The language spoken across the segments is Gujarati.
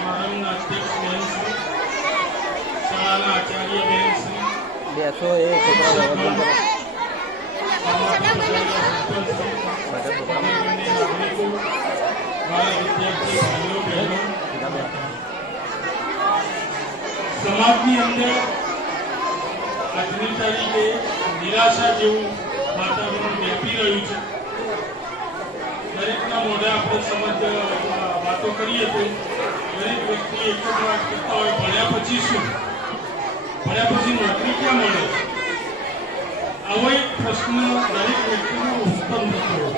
સમારંભના અધ્યક્ષ બહેન શ્રી, શાળાના આચાર્ય બહેન શ્રી, બેસો એ છોકરા નાગરિકો, મારા વિદ્યાર્થી ભાઈઓ બહેનો, સમાજની અંદર આજની તારીખે નિરાશા જેવું વાતાવરણ વ્યાપી રહ્યું છે. દરેકના મોઢે આપણે સમજ વાતો કરીએ તો દરેક વ્યક્તિ એક જ વાત કરતા હોય, ભણ્યા પછી શું, ભણ્યા પછી નોકરી ક્યાં મળે? આવો એક પ્રશ્ન દરેક વ્યક્તિનો ઉત્પન્ન થતો હોય.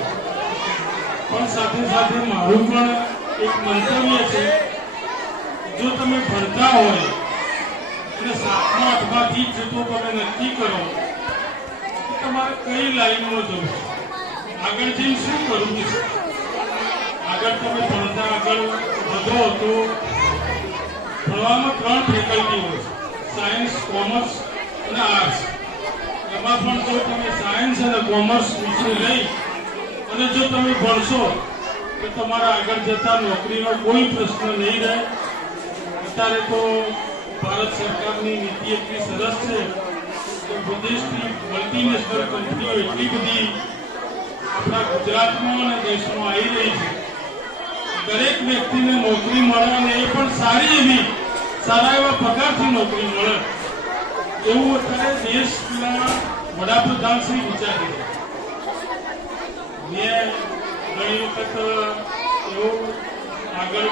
પણ સાથે સાથે મારું પણ એક મંતવ્ય છે, જો તમે ભણતા હોય અને 7મા 8માંથી જ જો તમે નક્કી કરો કે તમારે કઈ લાઈનમાં જવું છે, આગળ જઈને શું કરવું છે, આગળ તમે ભણતા આગળ વધો તો ભણવામાં 3 ફેકલ્ટી હોય છે, સાયન્સ, કોમર્સ અને આર્ટ્સ. એમાં પણ જો તમે સાયન્સ અને કોમર્સ વિષય લઈ અને જો તમે ભણશો તો તમારા આગળ જતા નોકરીનો કોઈ પ્રશ્ન નહીં રહે. અત્યારે તો ભારત સરકારની નીતિ એટલી સરસ છે કે વિદેશની મલ્ટીનેશનલ કંપનીઓ એટલી બધી આપણા ગુજરાતમાં અને દેશમાં આવી રહી છે. દરેક વ્યક્તિને નોકરી મળે અને એ પણ સારી એવી, સારા એવા પગારથી નોકરી મળે એવું અત્યારે દેશના વડાપ્રધાન શ્રી વિચારી રહ્યા. મેં ઘણી વખત એવું આગળ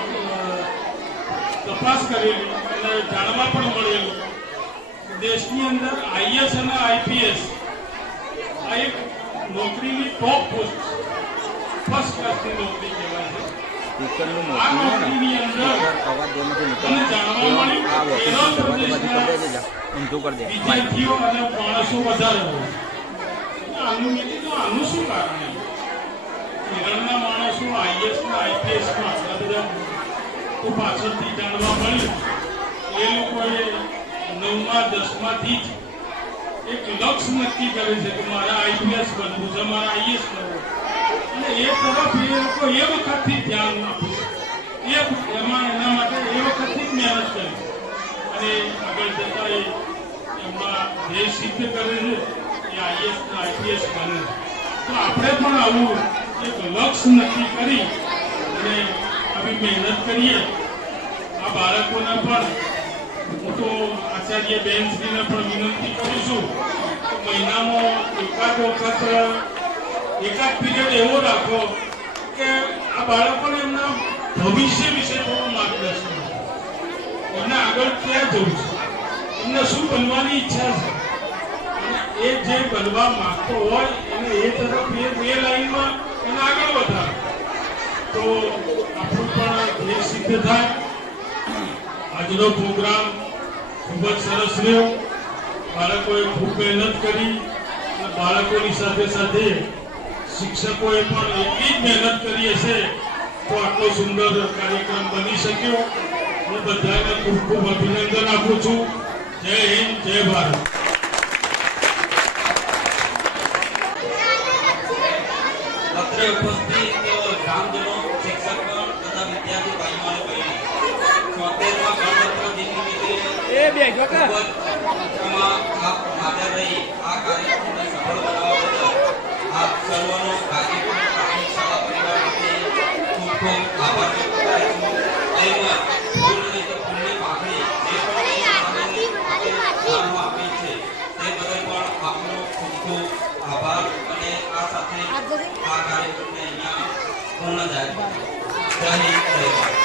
તપાસ કરેલી અને જાણવા પણ મળેલું, દેશની અંદર આઈએસ અને આઈપીએસ આ એક નોકરીની ટોપ પોસ્ટ, ફર્સ્ટ ક્લાસની નોકરી કહેવાય છે. આ નોકરીની અંદર મને જાણવા મળ્યું કેરળ પ્રદેશના વિદ્યાર્થીઓ અને માણસો વધારે હોય. આનું શું કારણ? કેરળના માણસો આઈએસના આઈપીએસમાં આટલા બધા તો પાછળથી જાણવા મળ્યું એ લોકોએ 9મા 10માંથી જ એક લક્ષ્ય નક્કી કરે છે કે મારા આઈપીએસ બનવું છે, મારા આઈએસ બનવું, અને એ તરફ એ લોકો એ વખતથી ધ્યાન આપે છે, એના માટે એ વખતથી જ મહેનત કરે છે અને આગળ જતા એમના ધ્યેય સિદ્ધ કરે છે એ આઈએસ આઈપીએસ બને. તો આપણે પણ આવું એક લક્ષ્ય નક્કી કરી અને આવી મહેનત કરીએ. આ બાળકોને પણ હું તો આચાર્ય બેનશ્રીને પણ વિનંતી કરું છું કે મહિનામાં એકાદ વખત એકાદ પીરિયડ એવો રાખો કે આ બાળકોને એમના ભવિષ્ય વિશે થોડું માર્ગદર્શન, એમને આગળ ક્યાં જવું છે, એમને શું બનવાની ઈચ્છા છે, અને એ જે બનવા માંગતો હોય એને એ તરફ એ લાઈનમાં એને આગળ વધારે તો આપણું પણ ધ્યેય સિદ્ધ થાય. આજનો પ્રોગ્રામ ખૂબ જ સરસ રહ્યો. બાળકોએ ખૂબ મહેનત કરી અને બાળકોની સાથે સાથે શિક્ષકોએ પણ એટલી જ મહેનત કરી હશે તો આટલો સુંદર કાર્યક્રમ બની શક્યો. હું બધાને ખૂબ ખૂબ અભિનંદન આપું છું. જય હિન્દ, જય ભારત. અત્રે ઉપસ્થિત ગ્રામજનો, શિક્ષકગણ તથા વિદ્યાર્થી ભાઈઓ અને બહેનો, 76મા ગણતંત્ર દિન નિમિત્તે આપ હાજર રહી આ કાર્યક્રમને સફળ બનાવવા બદલ આપ સર્વનો ગાજીપુર પ્રાથમિક શાળા પરિવાર વતી ખૂબ ખૂબ આભાર વ્યક્ત કરું છું. તેમજ ફૂલ નહીં તો ફૂલની પાંખડી જે પણ દાનમાં આપી છે તે બદલ પણ આપનો ખૂબ ખૂબ આભાર. અને આ સાથે આ કાર્યક્રમને અહીંયા પૂર્ણ થાય. જય હિન્દ, જય ભારત.